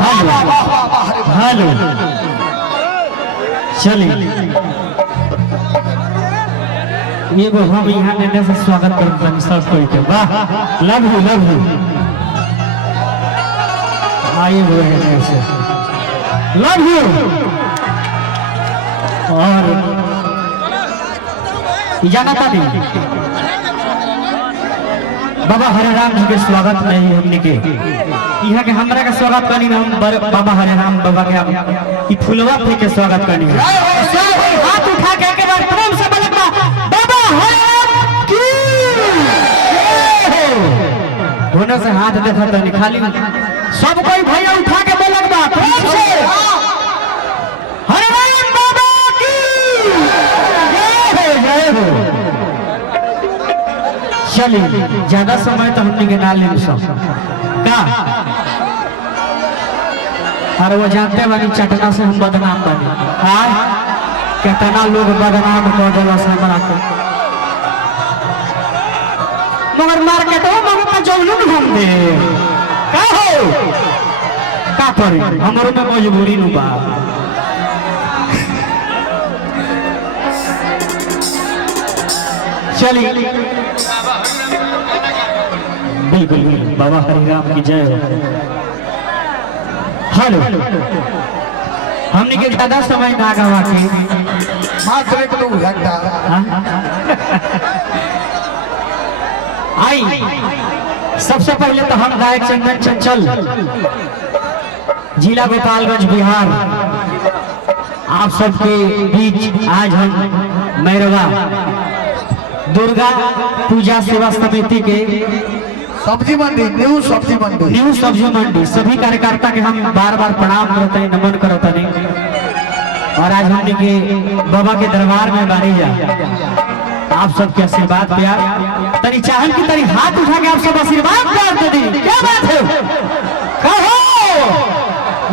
Hello hello चलिए ये वो हम यहाँ लेने से स्वागत करते हैं सब कोई के वाह लव यू आइए वो है से लव यू और जानता नहीं बाबा हरे राम जी के स्वागत नहीं हमने के यहाँ के हमरा का स्वागत करनी हम बाबा हरे राम बाबा के फुलवा पे के स्वागत करनी हाथ उठा के एक बार प्रेम से बोलता बाबा हरे राम की होने से हाथ देखा तो खाली सब कोई भैया उठा के बोलत बा प्रेम से हरे राम बाबा की जय हो चलिए ज्यादा समय तो हमने के ना ले सब का और वो जानते बानी चटना से हम बदनाम बने हाँ कितना लोग बदनाम कर दिला से हमरा के मगर मार्केटो मगर जौलुम हम दे का हो का करे हमरो में मजबूरी नु बा चलिए बिल्कुल बाबा हरि राम की जय हो हेलो हमने के ज्यादा समय ना गवा के मात्र एक दो घंटा आई सबसे पहले तो हम गायक चंदन चंचल जिला गोपालगंज बिहार आप सबके बीच आज हम मैरवा दुर्गा पूजा सेवा समिति के सब्जी मंडी न्यू सब्जी मंडी सभी कार्यकर्ता के हम बार बार प्रणाम करते हैं नमन करते हैं और आज हमने के बाबा के दरबार में बारी जा आप सबके आशीर्वाद प्यार तरी चाहन की तरी हाथ उठा के आप सब आशीर्वाद प्यार दे दी क्या बात है कहो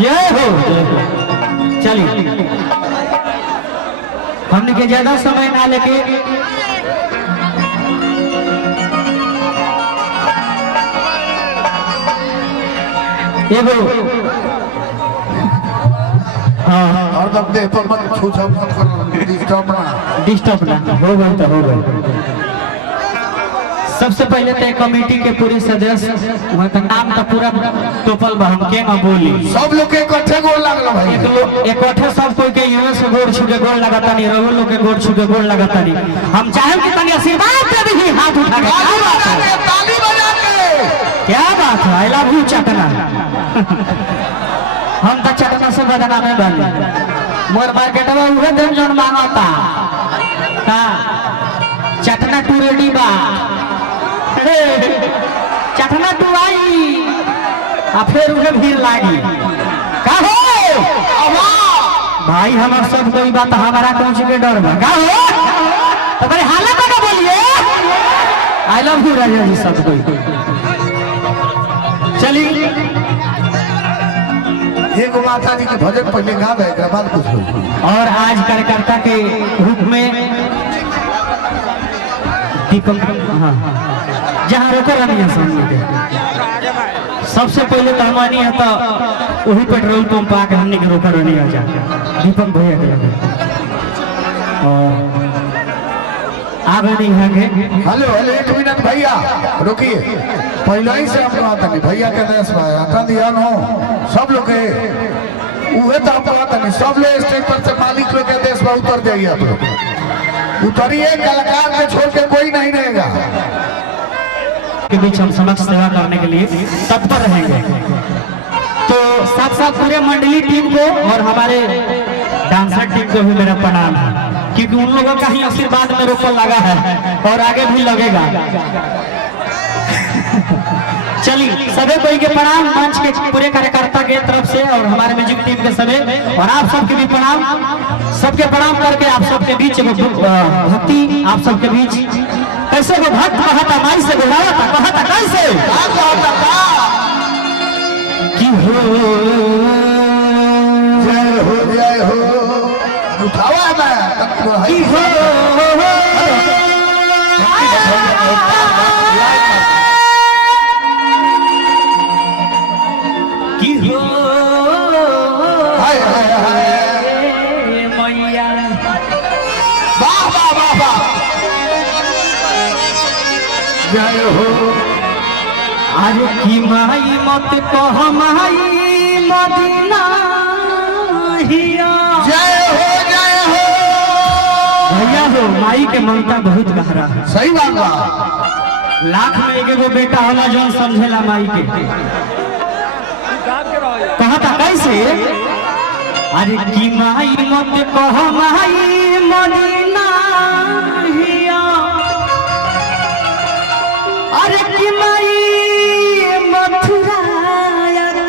जय हो चलिए हमने के ज्यादा समय ना लेके एगो हाँ और तब दे पर मत छू छू मत कर डिस्टर्ब ना हो गए तो हो गए सबसे पहले तो कमेटी के पूरे सदस्य वहाँ का नाम तो पूरा टोपल बा हम के ना बोली सब लोग के इकट्ठे गोल लागल भाई इकट्ठे सब कोई के यहाँ से गोड़ छू के गोड़ लगाता नहीं रहो लोग के गोड़ छू के गोड़ लगाता नहीं हम चाहें कि तनी आशीर्वाद दे दी हाथ उठा के ताली बजा के क्या बात है आई लव यू चटना हम तो चटना से बदनाम है बने मोर मार्केट में उहे दिन जन मांगता का चटना टू रेडी बा चटना टू आई आ फिर उहे भीड़ लागी का हो भाई हमार सब कोई बात हमारा कौन सी के डर बा का हो तो बड़े हालत में बोलिए आई लव यू राजा जी सब कोई चलिए एक माता जी के भजन पहले गावे एकरा बाद कुछ हो और आज कार्यकर्ता के रूप में दीपक हाँ जहाँ रोको रानी है सामने के सबसे पहले तो हमारी है तो वही पेट्रोल पंप आके हमने के रोका रानी आ जा दीपक भैया के और आगे नहीं है हेलो हेलो एक मिनट भैया रुकिए पहले ही से हम आता नहीं भैया के देश में आता ध्यान हो सब लोग उहे तो हम आता नहीं सब लोग स्टेज पर से मालिक लोग के देश में उतर जाइए आप लोग उतरिए कलाकार को छोड़ के कोई नहीं रहेगा के बीच हम समक्ष सेवा करने के लिए तत्पर रहेंगे तो साथ साथ पूरे मंडली टीम को और हमारे डांसर टीम को भी मेरा प्रणाम है क्योंकि उन लोगों का ही आशीर्वाद मेरे ऊपर लगा है और आगे भी लगेगा चलिए सभी कोई के प्रणाम मंच के पूरे कार्यकर्ता के तरफ से और हमारे म्यूजिक टीम के सभी और आप सबके भी प्रणाम सबके प्रणाम करके आप सबके बीच भक्ति आप सबके बीच कैसे वो भक्त कहता माई से बुलाया था कहता कैसे कि जय हो उठावा मैं कि हो कि हो जय हो अरे की माई मत कह माई मदीना हिया जय हो भैया हो। माई के ममता बहुत गहरा है। सही बात बा। लाख में एक बेटा होला जो समझेला माई के। कहा था कैसे अरे की माई मत कह माई मदीना हिया अरे की माई मथुरा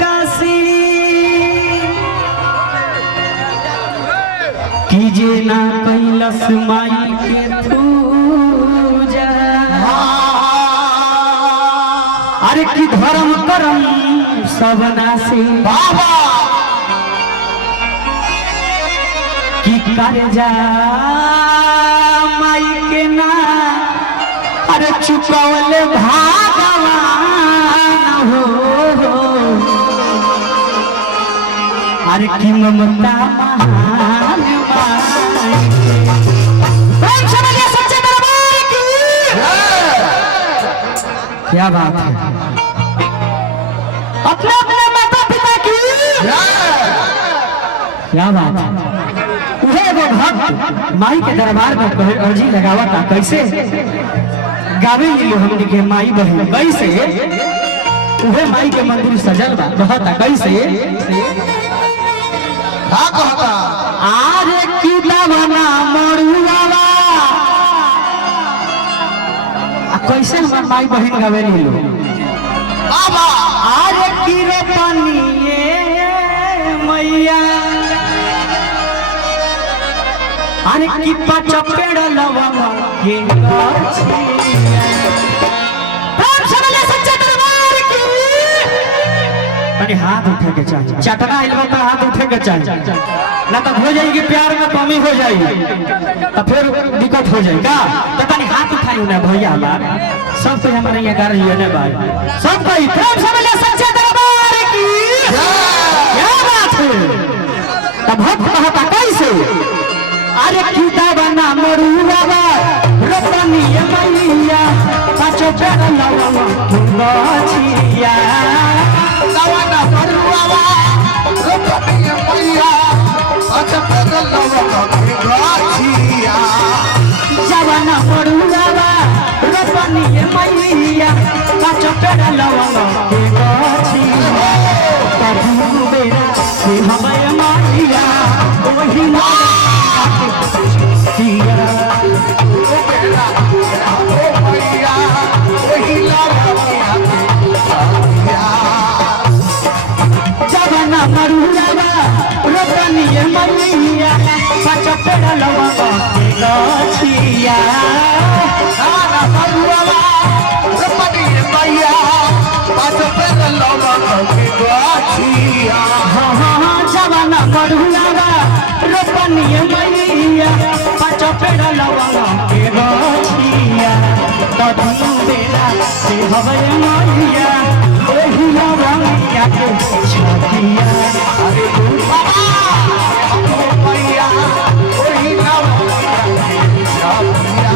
काशी कीजे ना कैलस माई के पूजा अरे की धर्म करम सब नासी बाबा की कर जा माई के ना अरे चुकवले भागवान हो अरे की ममता महान माई प्रेम समझिए सच्चे दरबार की। क्या बात है अपने अपने माता पिता की। क्या बात है वो भक्त माई के दरबार में अर्जी लगावा था कैसे गावे लो हमने के माई बहन कैसे उहे माई के मंदिर सजल बा कहता कैसे कहता आरे की दवना मरुआवा कैसे हमार माई बहन गावे लो बाबा आरे की रे पानिए मैया अरे की पाच पेड़ लवंगा के अरे हाथ उठे के चाहिए चटना हिलवा तो हाथ उठे के चाहिए ना तो हो जाएगी प्यार में कमी हो जाएगी तो फिर दिक्कत हो जाएगा तो तनी हाथ उठाई ना भैया हमारे सब तो हमारे यहाँ कर रही है ना भाई सब कोई प्रेम समझ ले सच्चे दरबार की। क्या बात है तब भक्त कहता कैसे अरे कीता बना मरुआवा रतनी मैया पाछो पेड़ लवंगा गछिया दवना मरुआवा रतनी मैया पाछो पेड़ लवंगा गछिया जवना मरुआवा रतनी मैया पाछो पेड़ लवंगा गछिया तू बेरा से हमें मारिया वही जवना मरुआवा रतनी मैया पाछो पेड़ लवंगा गछिया दवना मरुआवा रतनी मैया पाछो पेड़ लवंगा गछिया जवना मरुआवा रतनी मैया पाछो पेड़ लवंगा गछिया तू बेरा से हमें मारिया वही लवंगिया के छकिया अरे बाबा मैया वही लवंगा गछिया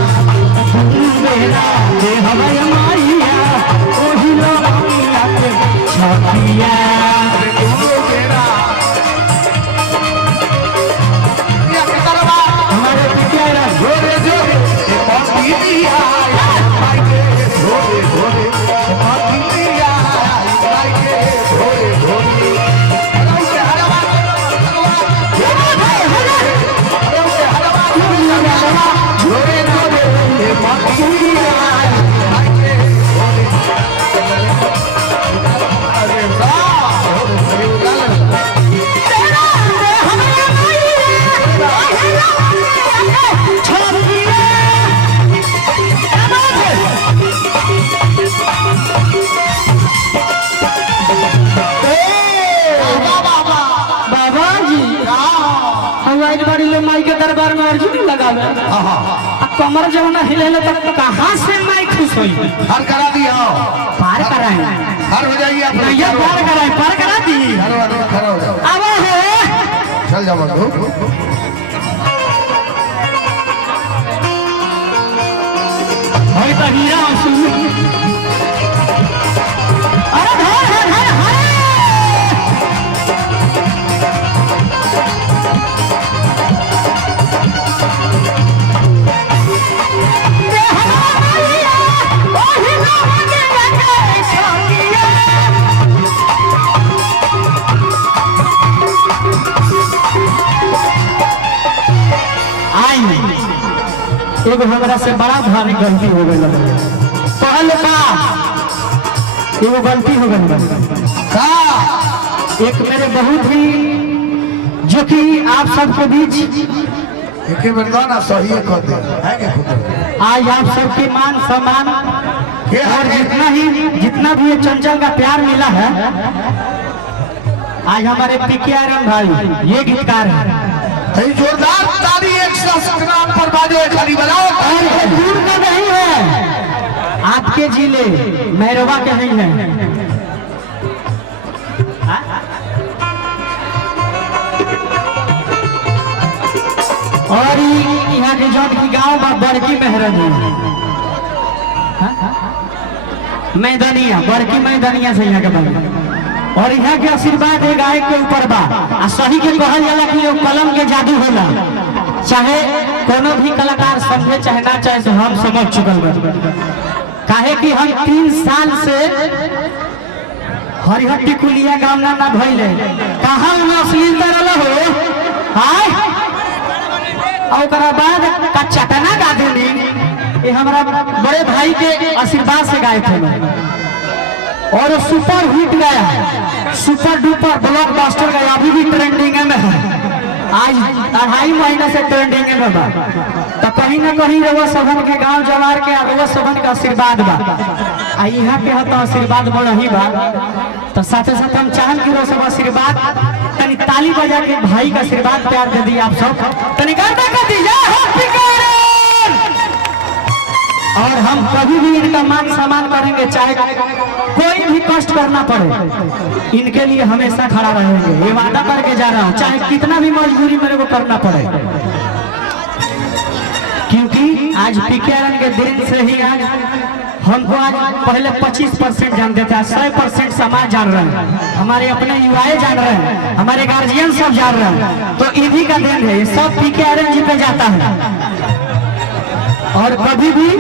मेरा दे हमें मारिया वही लवंगिया के छकिया हमारे पिता जोरे जोरे पतिया जोरे जोरे पतिया जोरे जोरे जोरे जोरे पतिया माई के दरबार में अर्जी नहीं लगावे कमर जब ना हिले तब कहाँ से माई खुश हुई हर करा दिया पार कराए हर हो जाइए आप भैया पार करा दी खड़ा हो जाओ अब है चल जाओ बंधु तो हीरा एगो हमरा से बड़ा भारी गलती हो गई पहले का एगो गलती हो गई का एक मेरे बहुत ही जो कि आप सबके बीच एक बार ना सही कर दे है के खुद आज आप सबके मान सम्मान के और जितना भी ये चंचल का प्यार मिला है आज हमारे पीके आर्यन भाई ये गीतकार है जोरदार ताली एक संस्कृत पर बाजे खाली बनाओ और दूर का नहीं है आपके जिले मैरवा के नहीं है और यहाँ के जौन की गांव बा बड़की मेहरन मैदानिया बड़की मैदानिया से यहाँ के बने और यहाँ के आशीर्वाद है गाय के ऊपर बा आ सही के कहल जाला कि कलम के जादू होला चाहे कोनो भी कलाकार समझे चाहे ना चाहे तो हम समझ चुकल बा काहे कि हम 3 साल से हरिहट्टी कुलिया गांव ना भइले कहां में अश्लीलता रहल हो हाय और बाद का चटना गा देनी ये हमारा बड़े भाई के आशीर्वाद से गाए थे और सुपर हिट गया सुपर डुपर ब्लॉकबस्टर गया अभी भी ट्रेंडिंग में है आज 2.5 महीना से ट्रेंडिंग में बा तो कहीं ना कहीं रउआ सबन के गांव जवार के रउआ सबन का आशीर्वाद बा आ यहाँ के तो आशीर्वाद बड़ ही बा तो साथे साथ हम चाहन कि रउआ सब आशीर्वाद तनी ताली बजा के भाई का आशीर्वाद प्यार दे दी आप सब तनी गर्दा कर दीजिए और हम कभी भी इनका मान सम्मान करेंगे चाहे कोई भी कष्ट करना पड़े इनके लिए हमेशा खड़ा रहेंगे ये वादा करके जा रहा हूँ चाहे कितना भी मजबूरी मेरे को करना पड़े क्योंकि आज पीके आर्यन के दिन से ही आज हमको आज पहले 25% जानते थे 100% समाज जान रहे हैं हमारे अपने युवाएं जान रहे हैं हमारे गार्जियन सब जान रहे हैं तो इन्हीं का दिन है ये सब पीके आर्यन जी पे जाता है और कभी भी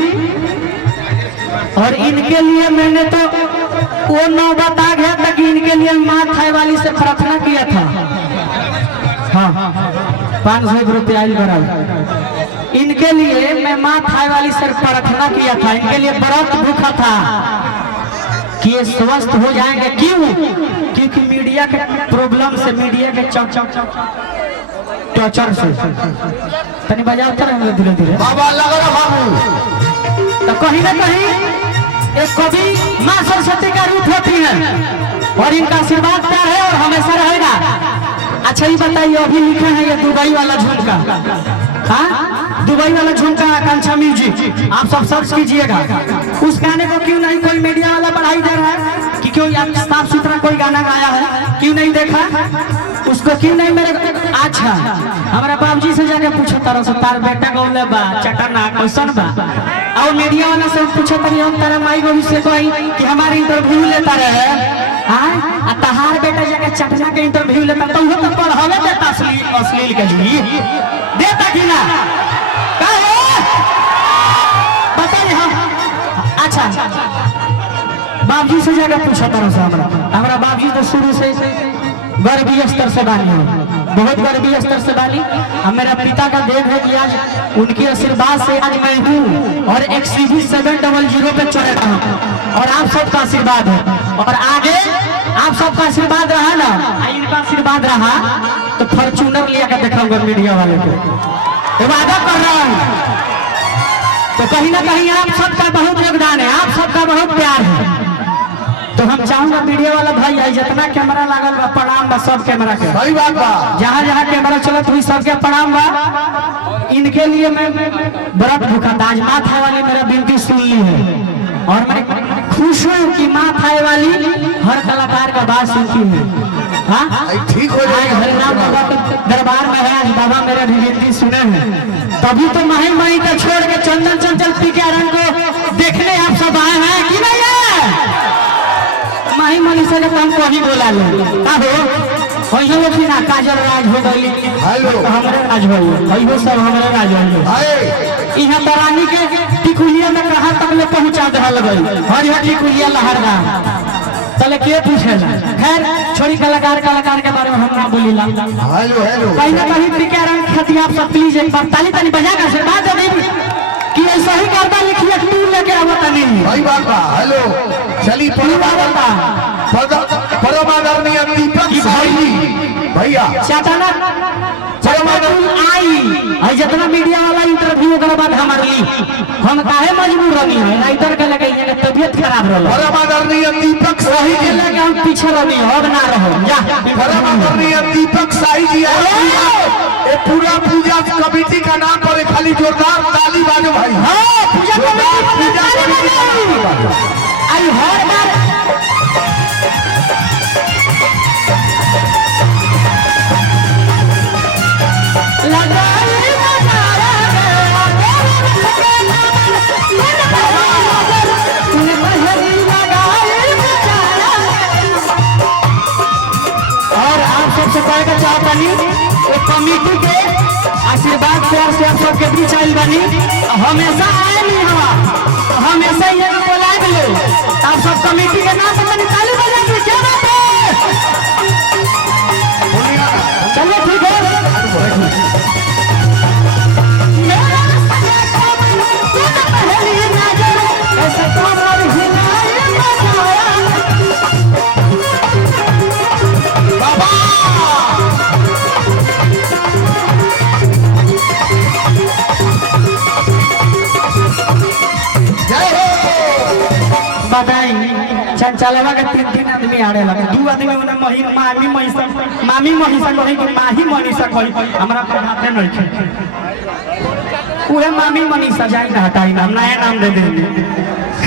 और इनके लिए मैंने तो वो नौबत आ गया था कि इनके लिए माँ थाई वाली से प्रार्थना किया था हाँ 500 रुपया बराबर इनके लिए मैं माँ थाई वाली से प्रार्थना किया था इनके लिए व्रत भूखा था कि ये स्वस्थ हो जाएंगे क्यों क्योंकि मीडिया के प्रॉब्लम से मीडिया के टॉर्चर से तनी बजाते रहे धीरे धीरे बाबा लगा रहा बाबू तो कहीं ना कहीं एक कवि माँ सरस्वती का रूप होती है और इनका आशीर्वाद प्यार है और हमेशा रहेगा अच्छा ये बताइए अभी लिखे हैं ये दुबई वाला झुमका हाँ दुबई वाला झुमका आकांक्षा म्यूजिक आप सब सर्च कीजिएगा उस गाने को क्यों नहीं कोई मीडिया वाला बढ़ाई दे रहा है कि क्यों साफ सुथरा कोई गाना गाया है क्यों नहीं देखा उसको क्यों नहीं मेरे अच्छा हमारा बाबूजी से जाके पूछो तारा से तार बेटा गौले बा चटना क्वेश्चन बा और मीडिया वाला से पूछो तारी हम तारा माई बाबू से कोई कि हमारे इंटरव्यू लेता रहे हां तहार बेटा जाके चटना के इंटरव्यू लेता तो वो तो पढ़ावे देता अश्लील के लिए देता कि ना काहे बताइए हम अच्छा बाबूजी से जाके पूछो तारा से हमारा बाबूजी तो शुरू से गर्भीय स्तर से बाली है बहुत गर्भीय स्तर से बाली अब मेरा पिता का देन है कि आज उनके आशीर्वाद से आज मैं हूँ और एक सीधी 700 पे चढ़ा हूँ और आप सबका आशीर्वाद है और आगे आप सबका आशीर्वाद रहा ना इनका आशीर्वाद रहा तो फॉर्च्यूनर लिया कर दिखाऊंगा मीडिया वाले को वादा कर रहा हूँ तो कहीं ना कहीं आप सबका बहुत योगदान है आप सबका बहुत प्यार है तो हम चाहूंगा मीडिया वाला भाई आई जितना कैमरा लागल बा प्रणाम बा सब कैमरा के सही बात बा जहाँ जहाँ कैमरा चलत हुई सबके प्रणाम बा इनके लिए मैं व्रत भूखा आज माँ थाई वाली मेरा विनती सुन ली है और मैं खुश हूँ कि माँ थाई वाली हर कलाकार का बात सुनती है हाँ ठीक हो जाएगा हरिनाम बाबा के दरबार में है आज बाबा मेरा भी विनती सुने हैं तभी तो माही माही का छोड़ के चंदन चंचल पीके आर्यन को देखने आप सब आए हैं कि नहीं है माही मनीषा के हम को ही बोला लो अब वही लोग ना काजल राज हो गई हेलो हमारे राज हो वही सब हमारे राज हो यहाँ दरानी के टिकुलिया में कहाँ तक ले पहुँचा दे गई हर हर टिकुलिया लहरदा तले के पूछे खैर छोड़ी कलाकार के बारे में हम ना बोलीला हेलो हेलो कहीं ना कहीं पीके आर्यन ख्याति आप सब प्लीज एक बार ताली ताली बजा कर आशीर्वाद दे दी कि ऐसा ही करता लिखिए टूर लेके आवता नहीं भाई बात बा हेलो चली परमादरणीय दीपक साई भैया चाटाना आई आई जितना मीडिया वाला इंटरव्यू के बाद हमारे ली हम काहे मजबूर रही है राइटर के लगे ये तबीयत खराब रहल परमादरणीय दीपक साई के लगे हम पीछे रही अब ना रहो जा परमादरणीय दीपक साई जी ये पूरा पूजा कमेटी का नाम पर खाली जोरदार ताली बाजो भाई हां पूजा कमेटी आई हर बार कमेटी के आशीर्वाद प्यार से आप सबके बीच आयल बनी हमेशा आए नहीं हवा हमेशा ये बोला लो आप सब कमेटी के नाम पर ताली बजाएंगे क्या बात है चलो ठीक है चंचलवा के 3 आदमी आड़े लगे 2 आदमी उन्हें मामी महिषा कही कि माही मनीषा कही हमरा पर हाथे नहीं खे उहे मामी मनीषा जाई ना हटाई नाम नया नाम दे दे